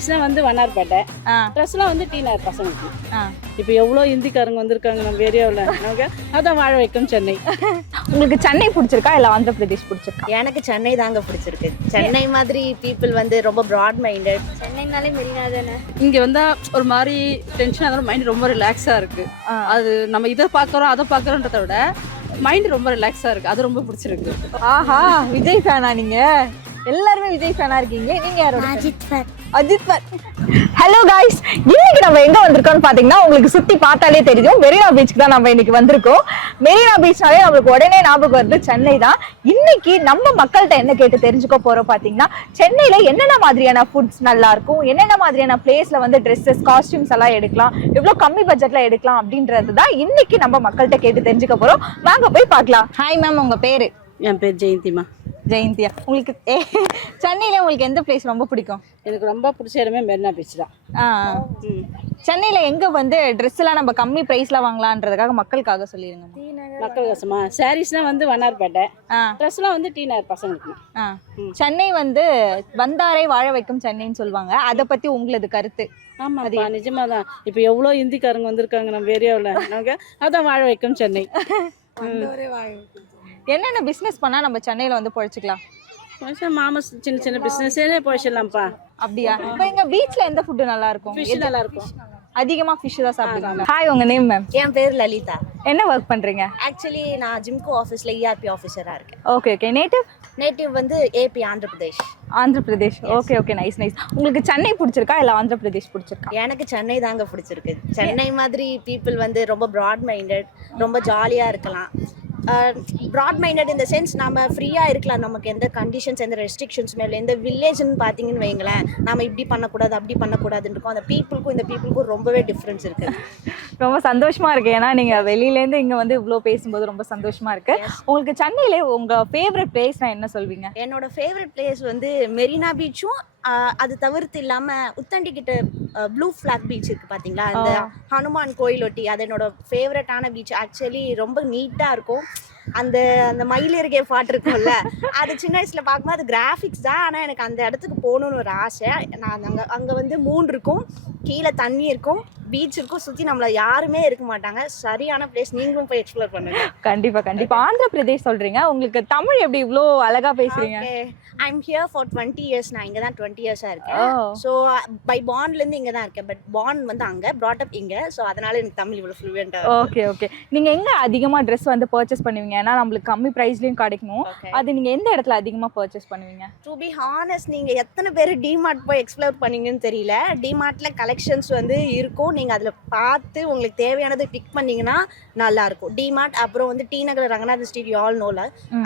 வந்து வண்ணார்பேட்டை ட்ரெஸ்லாம் வந்து டி நகர் பசங்களுக்கு. இப்போ எவ்வளோ ஹிந்திக்காரங்க வந்திருக்காங்க நம்ம ஏரியாவில். நமக்கு அதான் வாழ வைக்கும் சென்னை. உங்களுக்கு சென்னை பிடிச்சிருக்கா இல்லை ஆந்திர பிரதேஷ் பிடிச்சிருக்கா? எனக்கு சென்னை தாங்க பிடிச்சிருக்கு. சென்னை மாதிரி பீப்புள் வந்து ரொம்ப ப்ராட் மைண்டட். சென்னைனாலே மெரினா தானே. இங்கே வந்தால் ஒரு மாதிரி டென்ஷனாக இருந்தாலும் மைண்ட் ரொம்ப ரிலாக்ஸாக இருக்குது. அது நம்ம இதை பார்க்குறோம் அதை பார்க்குறோன்றத விட மைண்ட் ரொம்ப ரிலாக்ஸாக இருக்குது. அது ரொம்ப பிடிச்சிருக்கு. ஆஹா, விஜய் ஃபேனா நீங்க? எல்லாருமே விஜய் ஃபேனா இருக்கீங்க. நீங்க யாரோட? Ajith fan. Ajith fan. Hello guys, இன்னைக்கு நம்ம எங்க வந்திருக்கோம்னு பாத்தீங்கன்னா உங்களுக்கு சுத்தி பார்த்தாலே தெரியும், மெரினா பீச்சுக்கு தான் நம்ம இன்னைக்கு வந்திருக்கோம். மெரினா பீச்னாலே நம்மளுக்கு உடனே ஞாபகம் வருது சென்னை தான். இன்னைக்கு நம்ம மக்கள்கிட்ட என்ன கேட்டு தெரிஞ்சுக்க போறோம் பாத்தீங்கன்னா, சென்னையில என்னென்ன மாதிரியான ஃபுட்ஸ் நல்லா இருக்கும், என்னென்ன மாதிரியான பிளேஸ்ல வந்து ட்ரெஸ்ஸஸ் காஸ்டியூம்ஸ் எல்லாம் எடுக்கலாம், எவ்வளவு கம்மி பட்ஜெட்ல எடுக்கலாம் அப்படின்றது தான் இன்னைக்கு நம்ம மக்கள்கிட்ட கேட்டு தெரிஞ்சுக்க போறோம். வாங்க போய் பார்க்கலாம். ஹாய் மேம், உங்க பேரு? என் பேர் ஜெயந்திமா. ஜெயந்தியா. உங்களுக்கு சென்னையில உங்களுக்கு எந்த பிளேஸ் ரொம்ப பிடிக்கும்? எனக்கு ரொம்ப பிடிச்ச இடமே மெரினா பீச் தான். சென்னையில எங்க வந்து ட்ரெஸ் எல்லாம் நம்ம கம்மி பிரைஸ்ல வாங்கலான்றதுக்காக மக்களுக்காக சொல்லிருங்க. மக்கள் கஷ்டமா சாரீஸ்லாம் வந்து வண்ணார்பேட்டை, ட்ரெஸ்லாம் வந்து டி நகர் பசங்களுக்கு. சென்னை வந்து வந்தாரை வாழ வைக்கும் சென்னைன்னு சொல்லுவாங்க. அதை பத்தி உங்களது கருத்து? ஆமா, அது நிஜமா தான். இப்போ எவ்வளோ ஹிந்திக்காரங்க வந்திருக்காங்க நம்ம ஏரியாவில். நமக்கு அதான் வாழ வைக்கும் சென்னை. என்னென்ன பிசினஸ் பண்ணா நம்ம சென்னையில வந்து பொழைச்சிக்கலாம்? மாமா சின்ன சின்ன பிசினஸே போயிடலாம்ப்பா. அப்படியா? இப்போ எங்க பீச்ல எந்த ஃபுட் நல்லா இருக்கும்? ஃபிஷ் நல்லா இருக்கும். அதிகமா ஃபிஷ் தான் சாப்பிடுவாங்க. ஹாய், உங்க நேம் மேம்? என் பேர் லலிதா. என்ன ஒர்க் பண்றீங்க? ஆக்சுவலி நான் ஜிம்கோ ஆஃபீஸில் இஆர்பி ஆஃபீஸராக இருக்கேன். Okay okay. நேட்டிவ் வந்து AP, Andhra Pradesh. Andhra Pradesh. Okay okay, nice nice. உங்களுக்கு சென்னை பிடிச்சிருக்கா இல்லை ஆந்திர பிரதேஷ் பிடிச்சிருக்கா? எனக்கு சென்னை தாங்க பிடிச்சிருக்கு. சென்னை மாதிரி பீப்புள் வந்து ரொம்ப ப்ராட் மைண்டட், ரொம்ப ஜாலியாக இருக்கலாம். ப்ராட் மைண்டட் இந்த சென்ஸ் நம்ம ஃப்ரீயாக இருக்கலாம். நமக்கு எந்த கண்டிஷன்ஸ், எந்த ரெஸ்ட்ரிக்ஷன்ஸுமே இல்லை. இந்த வில்லேஜ்னு பார்த்தீங்கன்னு வைங்களேன், நம்ம இப்படி பண்ணக்கூடாது அப்படி பண்ணக்கூடாதுன்னு இருக்கும். அந்த பீப்புளுக்கும் இந்த பீப்புளுக்கும் ரொம்பவே டிஃப்ரென்ஸ் இருக்குது. ரொம்ப சந்தோஷமா இருக்கு. ஏன்னா நீங்க வெளியிலேருந்து இங்கே வந்து இவ்வளோ பேசும்போது ரொம்ப சந்தோஷமா இருக்கு. உங்களுக்கு சென்னையிலே உங்க ஃபேவரட் பிளேஸ் நான் என்ன சொல்வீங்க? என்னோட ஃபேவரட் பிளேஸ் வந்து மெரினா பீச்சும், அது தவிர்த்து இல்லாமல் உத்தண்டி கிட்ட ப்ளூ ஃபிளாக் பீச் இருக்குது பார்த்தீங்களா, அந்த ஹனுமான் கோயில் ஒட்டி. அது என்னோட ஃபேவரட்டான பீச். ஆக்சுவலி ரொம்ப நீட்டாக இருக்கும். அந்த அந்த மயிலிறகே பாட்டு இருக்கும்ல, அது சின்ன வயசில் பார்க்கும்போது அது கிராஃபிக்ஸ் தான். ஆனால் எனக்கு அந்த இடத்துக்கு போகணுன்னு ஒரு ஆசை. நான் அங்கே வந்து மூன் இருக்கும், கீழே தண்ணி இருக்கும், பீச் இருக்கும், சுற்றி நம்மளை யாருமே இருக்க மாட்டாங்க. சரியான பிளேஸ். நீங்களும் போய் எக்ஸ்ப்ளோர் பண்ணுங்க. கண்டிப்பாக கண்டிப்பாக. ஆந்திர பிரதேஷ் சொல்கிறீங்க, உங்களுக்கு தமிழ் எப்படி இவ்வளோ அழகாக பேசுகிறீங்க? I am here for 20 years. நான் இங்கே தான் 20 years-ஆக இருக்கேன். ஸோ பை பாண்ட்லேருந்து இங்கே தான் இருக்கேன். பட் பாண்ட் வந்து அங்கே, ப்ராட் அப் இங்கே. ஸோ அதனால் எனக்கு தமிழ் இவ்வளோ ஃப்ளூயண்ட்டாக. Okay okay. நீங்கள் எங்கே அதிகமாக ட்ரெஸ் வந்து பர்ச்சேஸ் பண்ணுவீங்க? ஏன்னா நம்மளுக்கு கம்மி ப்ரைஸ்லேயும் கிடைக்கணும். அது நீங்கள் எந்த இடத்துல அதிகமாக பர்ச்சேஸ் பண்ணுவீங்க? டு பி ஹானஸ்ட், நீங்கள் எத்தனை பேர் டிமார்ட் போய் எக்ஸ்ப்ளோர் பண்ணீங்கன்னு தெரியல. டிமார்ட்டில் கலெக்ஷன்ஸ் வந்து இருக்கும். நீங்கள் அதில் பார்த்து உங்களுக்கு தேவையானது பிக் பண்ணிங்கன்னா நல்லாயிருக்கும். டிமார்ட், அப்புறம் வந்து டி நகர் ரங்கநாத ஸ்ட்ரீட், ஆல் நோல,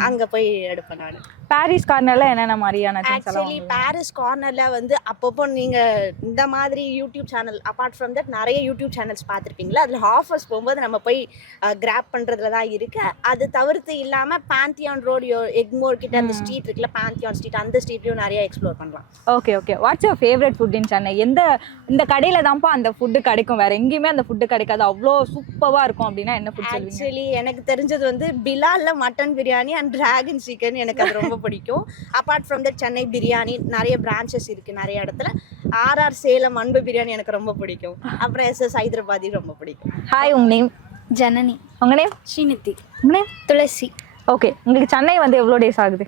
அங்கே போய் எடுப்பேன் நான். பாரிஸ் கார்னரில் என்னென்ன மாதிரியான? ஆக்சுவலி பாரிஸ் கார்னரில் வந்து அப்பப்போ நீங்கள் இந்த மாதிரி YouTube channel, apart from that நிறைய யூடியூப் சேனல்ஸ் பார்த்துருப்பீங்களா, அதில் ஆஃபர்ஸ் போகும்போது நம்ம போய் கிராப் பண்ணுறதுல தான் இருக்குது. அது தவிர்த்து இல்லாமல் பாந்தியான் ரோடு, எக்மோர் கிட்ட அந்த ஸ்ட்ரீட் இருக்குல்ல, பாந்தியான் ஸ்ட்ரீட், அந்த ஸ்ட்ரீட்லையும் நிறைய எக்ஸ்ப்ளோர் பண்ணலாம். Okay okay. What's your favourite food இன் சென்னை? இந்த கடையில் தான்ப்பா அந்த ஃபுட்டு கிடைக்கும், வேறு எங்கேயுமே அந்த ஃபுட்டு கிடைக்காது, அவ்வளோ சூப்பராக இருக்கும் அப்படின்னா என்ன ஃபுட்? ஆக்சுவலி எனக்கு தெரிஞ்சது வந்து பிலாலில் mutton biryani and dragon chicken. எனக்கு அது ரொம்ப பிடிக்கும். Apart from that Chennai biryani நிறைய பிரான்ச்சஸ் இருக்குது நிறைய இடத்துல. ஆர்ஆர் சேலம் அன்பு பிரியாணி எனக்கு ரொம்ப பிடிக்கும். அப்புறம் எஸ்எஸ் ஹைதராபாதி ரொம்ப பிடிக்கும். ஹாய், உங்க நேம்? ஜனனி. உங்க நேம்? ஸ்ரீநிதி. உங்க நேம்? துளசி. ஓகே. உங்களுக்கு சென்னை வந்து எவ்வளோ டேஸ் ஆகுது?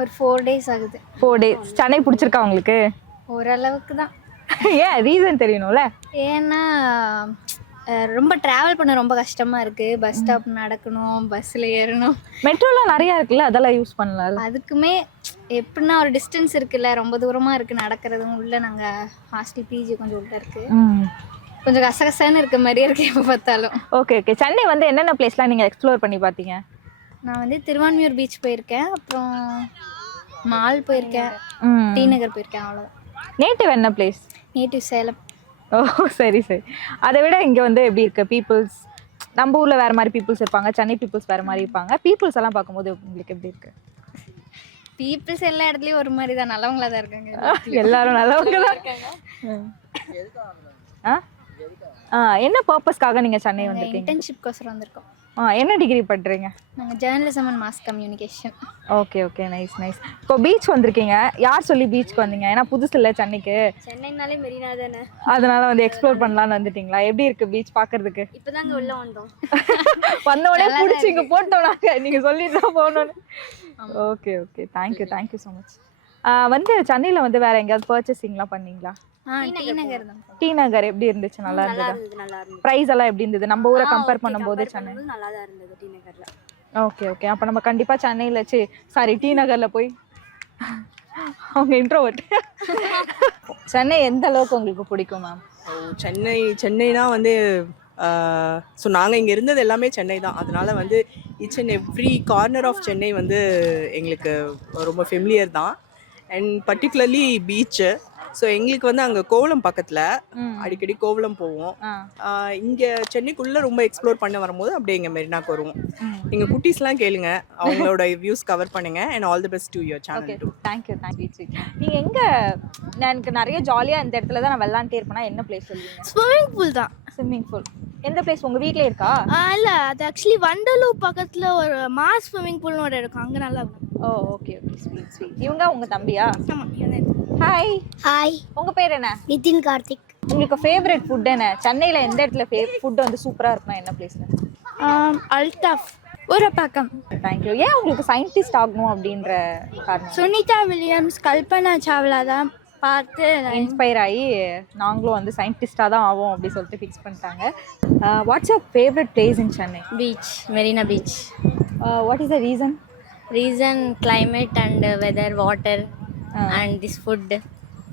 ஒரு 4 days ஆகுது. 4 days. சென்னை பிடிச்சிருக்கா உங்களுக்கு? ஓரளவுக்கு தான். ஏன் ரீசன் தெரியணும்ல? ஏன்னா ரொம்ப ட்ராவல் பண்ண ரொம்ப கஷ்டமாக இருக்குது. பஸ் ஸ்டாப் நடக்கணும், பஸ்ஸில் ஏறணும். மெட்ரோலாம் நிறையா இருக்குல்ல, அதெல்லாம் யூஸ் பண்ணலாம். அதுக்குமே எப்படின்னா ஒரு டிஸ்டன்ஸ் இருக்குல்ல, ரொம்ப தூரமாக இருக்குது நடக்கிறது. உள்ளே நாங்கள் ஹாஸ்டல் பிஜி கொஞ்சம் உள்ளே இருக்குது, கொஞ்சம் கசகசன்னு இருக்க மாதிரியே இருக்குது எப்போ பார்த்தாலும். Okay okay. சென்னை வந்து என்னென்ன பிளேஸ்லாம் நீங்கள் எக்ஸ்ப்ளோர் பண்ணி பார்த்தீங்க? நான் வந்து திருவான்மியூர் பீச் போயிருக்கேன், அப்புறம் மால் போயிருக்கேன், டி நகர் போயிருக்கேன், அவ்வளோதான். நேட்டிவ் என்ன பிளேஸ்? நேட்டிவ் சேலம். ஓ சரி சரி. அதை விட இங்கே வந்து எப்படி இருக்கு பீப்புள்ஸ்? நம்ம ஊரில் வேறு மாதிரி பீப்புள்ஸ் இருப்பாங்க, சென்னை பீப்புள்ஸ் வேறு மாதிரி இருப்பாங்க. பீப்புள்ஸ் எல்லாம் பார்க்கும்போது உங்களுக்கு எப்படி இருக்கு? பீப்புள்ஸ் எல்லா இடத்துலையும் ஒரு மாதிரி தான், நல்லவங்களா தான் இருக்காங்க. எல்லாரும் நல்லவங்க தான் இருக்காங்க. என்ன பர்பஸ்க்காக நீங்கள் சென்னை வந்துருக்கீங்க? இன்டர்ன்ஷிப்கோசரம் வந்திருக்கோம். என்ன டிகிரி பண்றீங்க? நாங்கள் journalism and mass communication. Okay okay, nice nice. இப்போ பீச் வந்திருக்கீங்க, யார் சொல்லி பீச்சுக்கு வந்தீங்க? ஏன்னா புதுசு இல்லை சென்னைக்கு, சென்னைனாலே மெரினா தானே, அதனால வந்து எக்ஸ்ப்ளோர் பண்ணலாம்னு வந்துட்டீங்களா? எப்படி இருக்கு பீச் பார்க்கறதுக்கு? இப்போ தாங்க உள்ள வந்தோம். வந்தோடனே பிடிச்சி இங்கே போட்டோம் நாங்கள், நீங்கள் சொல்லிட்டு தான் போகணும்னு. Okay okay, thank you so much. வந்து சென்னையில் வந்து வேற எங்கேயாவது பர்ச்சேசிங்லாம் பண்ணீங்களா? டி நகர் தான். டி நகர் எப்படி இருந்துச்சு? நல்லா இருந்தது. நல்லா இருந்தது. ப்ரைஸ் எல்லாம் எப்படி இருந்தது நம்ம ஊரை கம்பேர் பண்ணும்போது? சென்னை நல்லா தான் இருந்தது டி நகர்ல. ஓகே ஓகே, அப்போ நம்ம கண்டிப்பாக சென்னையில் டி நகரில் போய் அவங்க இன்ட்ரோவர்ட். சென்னை எந்த அளவுக்கு உங்களுக்கு பிடிக்கும் மேம்? சென்னைனா வந்து ஸோ நாங்கள் இங்கே இருந்தது எல்லாமே சென்னை தான். அதனால வந்து each and every corner of Chennai வந்து எங்களுக்கு ரொம்ப ஃபெமிலியர் தான். And particularly beach. ஸோ எங்களுக்கு வந்து அங்கே கோவளம் பக்கத்தில், அடிக்கடி கோவளம் போவோம். இங்கே சென்னைக்குள்ளே ரொம்ப எக்ஸ்ப்ளோர் பண்ண வரும்போது அப்படியே எங்கள் மெரினாக்கு வருவோம். எங்கள் குட்டீஸ்லாம் கேளுங்க, அவங்களோட வியூஸ் கவர் பண்ணுங்க. And all the best to your channel too. Thank you. நீங்கள் எங்கே, எனக்கு நிறைய ஜாலியாக இந்த இடத்துல தான் நான் விளாண்டே இருப்பேன்னா என்ன பிளேஸ் சொல்லுவீங்க? ஸ்விம்மிங் பூல் தான். ஸ்விம்மிங் பூல் எந்த பிளேஸ் உங்கள் வீட்டிலே இருக்கா? இல்லை, அது ஆக்சுவலி வண்டலூர் பக்கத்தில் ஒரு மாஸ் ஸ்விம்மிங் பூல்னு ஒரு இருக்கும், அங்கே நல்லா இருக்கும். ஓ ஓகே ஓகே, ஸ்வீட். இவங்க உங்கள் தம்பியா? ஆமாம். ஹாய். ஹாய், உங்கள் பேர் என்ன? நிதின் கார்த்திக். உங்களுக்கு ஃபேவரட் ஃபுட் என்ன? சென்னையில் எந்த இடத்துல ஃபுட் வந்து சூப்பராக இருக்குன்னா என்ன பிளேஸ்ல? அல்டாஃப் ஊரப்பாக்கம். தேங்க்யூ. ஏன் உங்களுக்கு சயின்டிஸ்ட் ஆகணும் அப்படின்ற காரணம்? சுனிதா வில்லியம்ஸ், கல்பனா சாவ்லா தான் பார்த்து இன்ஸ்பயர் ஆகி நாங்களும் வந்து சயின்டிஸ்டாக தான் ஆகும் அப்படி சொல்லிட்டு ஃபிக்ஸ் பண்ணிட்டாங்க. What's your favourite place in Chennai? Beach, Marina Beach. What is the reason? Reason, climate and weather, water, and this food,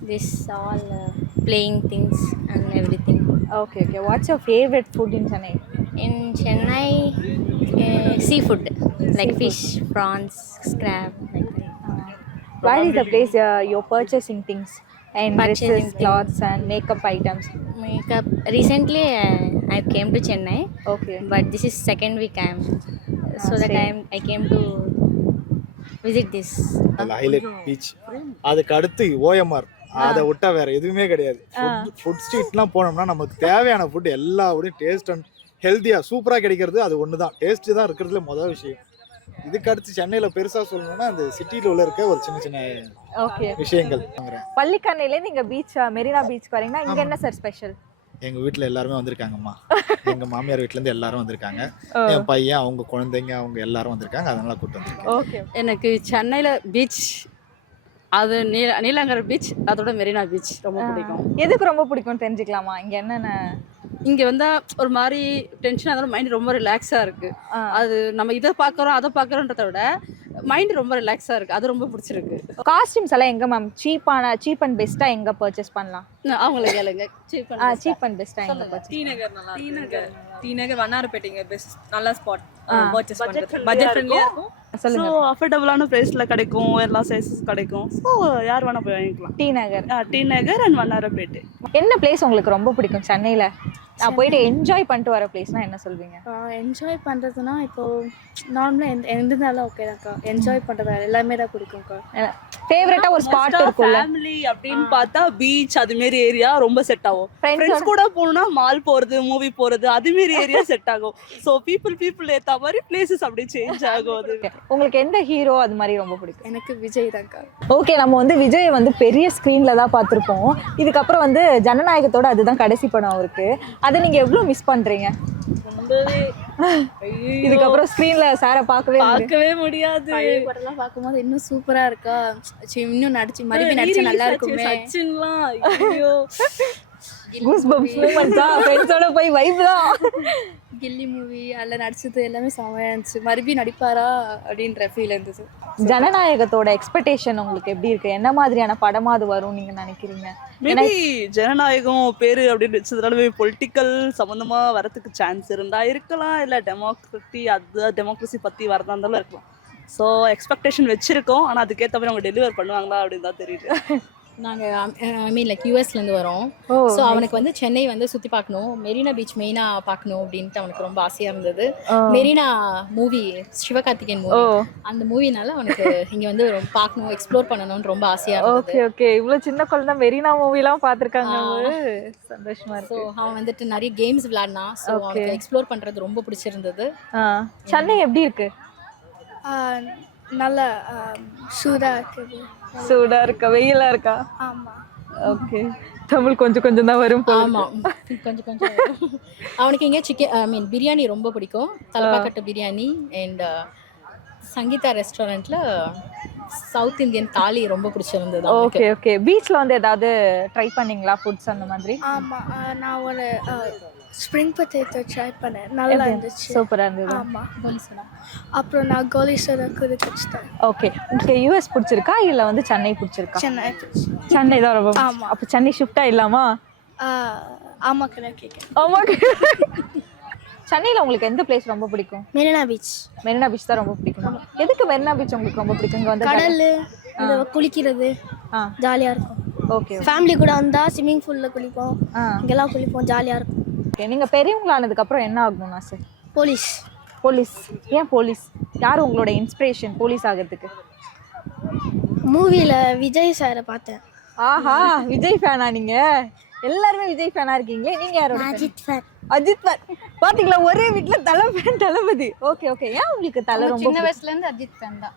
this all playing things and everything. Okay okay, what's your favourite food in Chennai? In Chennai, seafood like fish, prawns, crab, like that. Where is the place you're purchasing things and Purchasing dresses, things. clothes and makeup items? Makeup. Recently, I came to Chennai, Okay. but this is second week so that same. I came to visit this. Highlight beach, அதுக்கு அடுத்து OMR, அதை விட்டா வேற எதுவுமே கிடையாது. Food ஸ்ட்ரீட்லாம் போனோம்னா நமக்கு தேவையான ஃபுட் எல்லாவோடையும் டேஸ்ட் அண்ட் ஹெல்த்தியா சூப்பரா கிடைக்கிறது அது ஒன்று தான். டேஸ்ட் தான் இருக்கிறதுல முதல் விஷயம். இதுக்கு அடுத்து சென்னையில பெருசா சொல்லணும்னா அந்த சிட்டில உள்ள இருக்க ஒரு சின்ன சின்ன ஓகே விஷயங்கள். பள்ளிக்கரணையிலேருந்து இங்கே பீச் மெரினா பீச்சுக்கு வரீங்கன்னா இங்கே என்ன சார் ஸ்பெஷல்? எங்க வீட்டுல எல்லாருமே வந்திருக்காங்கம்மா. எங்க மாமியார் வீட்டுல இருந்து எல்லாரும் வந்திருக்காங்க. என் பையன், அவங்க குழந்தைங்க, அவங்க எல்லாரும் வந்திருக்காங்க. அதனால கூட்டு வந்திருக்கேன். ஓகே. எனக்கு சென்னையில் பீச், அது நீலாங்கரை பீச், அதோட மெரினா பீச் ரொம்ப பிடிக்கும். எதுக்கு ரொம்ப பிடிக்கும்னு தெரிஞ்சுக்கலாமா? இங்கே என்னென்ன? இங்கே வந்தால் ஒரு மாதிரி டென்ஷனாக இருந்தாலும் மைண்ட் ரொம்ப ரிலாக்ஸாக இருக்குது. அது நம்ம இதை பார்க்குறோம் அதை பார்க்குறோன்றத விட மைண்ட் ரொம்ப ரிலாக்ஸாக இருக்குது. அது ரொம்ப பிடிச்சிருக்கு. காஸ்டியூம்ஸ் எல்லாம் எங்கே மேம் சீப் அண்ட் பெஸ்ட்டாக எங்கே பர்ச்சேஸ் பண்ணலாம்? அவங்கள கேளுங்க. சீப் அண்ட் பெஸ்ட்டாக எங்கே பர்ச்சேஸ்? டி நகர் வண்ணாரப்பேட்டைங்க பெஸ்ட், நல்ல ஸ்பாட் பர்ச்சேஸ் பண்றது. பட்ஜெட் ஃப்ரெண்ட்லியா இருக்கும். சொல்லுங்க. ஸோ அஃபோர்டபுளான ப்ரைஸ்ல கிடைக்கும், எல்லா சைஸஸ் கிடைக்கும். ஸோ யார் வேணா போய் வாங்கிக்கலாம். T Nagar. T Nagar and Vannarapettai. என்ன பிளேஸ் உங்களுக்கு ரொம்ப பிடிக்கும் சென்னையில்? நான் போயிட்டு என்ஜாய் பண்ணிட்டு வர பிளேஸ்னா என்ன சொல்வீங்க? என்ஜாய் பண்ணுறதுனா இப்போ நார்மலாக எந்த இருந்தாலும் ஓகே தான்க்கா. என்ஜாய் பண்ணுறது எல்லாமே தான் பிடிக்கும்க்கா. ஃபேவரட்டா ஒரு ஸ்பாட் இருக்கும்ல? ஃபேமிலி அப்படின்னு பார்த்தா பீச் அது மாதிரி ஏரியா ரொம்ப செட் ஆகும். ஃப்ரெண்ட்ஸ் கூட போகணும்னா மால் போறது, மூவி போறது, அது மாதிரி ஏரியா செட் ஆகும். ஸோ பீப்புள் ஏற்ற மாதிரி பிளேசஸ் அப்படி சேஞ்ச் ஆகும். அது உங்களுக்கு எந்த ஹீரோ அது மாதிரி ரொம்ப பிடிக்கும்? எனக்கு விஜய் தான்க்கா. ஓகே, நம்ம வந்து விஜயை வந்து பெரிய ஸ்க்ரீனில் தான் பார்த்துருப்போம். இதுக்கப்புறம் வந்து ஜனநாயகத்தோட அதுதான் கடைசி படம் அவருக்கு. அதை நீங்கள் எவ்வளோ மிஸ் பண்ணுறீங்க? இதுக்கப்புறம் ஸ்க்ரீன்ல சாரை பார்க்கவே முடியாது. படம்லாம் பார்க்கும்போது இன்னும் சூப்பரா இருக்கா, இன்னும் நடிச்சு மறுபடியும் நடிச்சா நல்லா இருக்குமே. சச்சின்லாம் ஐயோ கூஸ் பம்ப்ஸ் மூமெண்ட்ஸா, ஃப்ரெண்ட்ஸோட போய் வைப் தான். கில்லி மூவி அதில் நடிச்சது எல்லாமே செமையா இருந்துச்சு. மறுபடியும் நடிப்பாரா அப்படின்ற ஃபீல் இருந்துச்சு. ஜனநாயகத்தோட எக்ஸ்பெக்டேஷன் உங்களுக்கு எப்படி இருக்கு? என்ன மாதிரியான படமா அது வரும் நீங்க நினைக்கிறீங்க? மேபி ஜனநாயகம் பேரு அப்படின்னு வச்சதுனால பொலிட்டிக்கல் சம்பந்தமா வரதுக்கு சான்ஸ் இருந்தா இருக்கலாம், இல்ல டெமோக்ரஸி பத்தி வரதா இருந்தாலும் இருக்கலாம். ஸோ எக்ஸ்பெக்டேஷன் வச்சிருக்கோம், ஆனா அதுக்கேற்ற மாதிரி அவங்க டெலிவர் பண்ணுவாங்களா அப்படின்னு தான் தெரியுது. நாங்கள் ஐ மீன் லைக் யூஎஸ்லேருந்து வரோம். ஓ ஸோ அவனுக்கு வந்து சென்னை வந்து சுற்றி பார்க்கணும், மெரினா பீச் மெயினாக பார்க்கணும் அப்படின்ட்டு அவனுக்கு ரொம்ப ஆசையாக இருந்தது. மெரினா மூவி, சிவகார்த்திகேயன் மூவி, அந்த மூவினால அவனுக்கு இங்கே வந்து ரொம்ப பார்க்கணும், எக்ஸ்ப்ளோர் பண்ணணும்னு ரொம்ப ஆசையாக இருந்தது. ஓகே ஓகே, இவ்வளவு சின்ன குழந்தை மெரினா மூவிலாம் பார்த்துருக்காங்க, சந்தோஷமா ஸோ இருக்கு. அவன் வந்துட்டு நிறைய கேம்ஸ் விளையாடினா. ஸோ அவனுக்கு எக்ஸ்ப்ளோர் பண்ணுறது ரொம்ப பிடிச்சிருந்தது. சென்னை எப்படி இருக்கு? நல்ல சூடாக இருக்குது. சூடா இருக்கா, வெயிலா இருக்கா? ஆமாம். ஓகே, தமிழ் கொஞ்சம் கொஞ்சம் தான் வரும் போல. ஆமாம், கொஞ்சம் கொஞ்சம். அவனுக்கு இங்கே சிக்கன் ஐ மீன் பிரியாணி ரொம்ப பிடிக்கும். தலப்பாக்கட்டு பிரியாணி அண்ட் சங்கீதா ரெஸ்டாரண்ட்டில் சவுத் இந்தியன் தாலி ரொம்ப பிடிச்சிருந்தது. ஓகே ஓகே, பீச்ல வந்து ஏதாவது ட்ரை பண்ணீங்களா ஃபுட்ஸ் அந்த மாதிரி? ஆமாம், நான் ஒரு ஸ்ப்ரிங் பொட்டேட்டோ ட்ரை பண்ணேன், நல்லா இருந்துச்சு. சூப்பரா இருந்தது. ஆமாம். அப்புறம் நான் கோலி சோடா கூட குடிச்சிட்டேன். ஓகே, உங்களுக்கு யூஎஸ் பிடிச்சிருக்கா இல்ல வந்து சென்னை பிடிச்சிருக்கா? சென்னை சென்னை தான் ரொம்ப. ஆமா. அப்ப சென்னை ஷிஃப்ட் ஆயிடலாமா? ஆமாம் கடை கேட்க. ஆமா. சென்னையில உங்களுக்கு எந்த பிளேஸ் ரொம்ப பிடிக்கும்? மெரினா பீச். மெரினா பீச் தான் ரொம்ப பிடிக்கும். எதுக்கு மெரினா பீச் உங்களுக்கு ரொம்ப பிடிக்கும்? இங்க வந்து கடல், இந்த குளிக்கிறது ஜாலியாக இருக்கும். ஓகே, ஃபேமிலி கூட வந்தால் ஸ்விம்மிங் பூலில் குளிப்போம், இங்கெல்லாம் குளிப்போம், ஜாலியாக இருக்கும். ஓகே, நீங்க பெரியவங்களானதுக்கு அப்புறம் என்ன ஆகணும்னா சார்? போலீஸ். போலீஸ்? ஏன் போலீஸ்? யார் உங்களோட இன்ஸ்பிரேஷன் போலீஸ் ஆகிறதுக்கு? மூவியில் விஜய் சாரை பார்த்தேன். ஆஹா, விஜய் ஃபேனா நீங்க? எல்லாருமே விஜய் ஃபேனா இருக்கீங்களே, நீங்க யாரோட? அஜித் ஃபேன். அஜித் ஃபேன். பாத்தீங்களா, ஒரே வீட்ல தலை ஃபேன், தளபதி. ஓகே ஓகே, ஏன் உங்களுக்கு தலை ரொம்ப சின்ன வயசுலேருந்து அஜித் ஃபேன் தான்.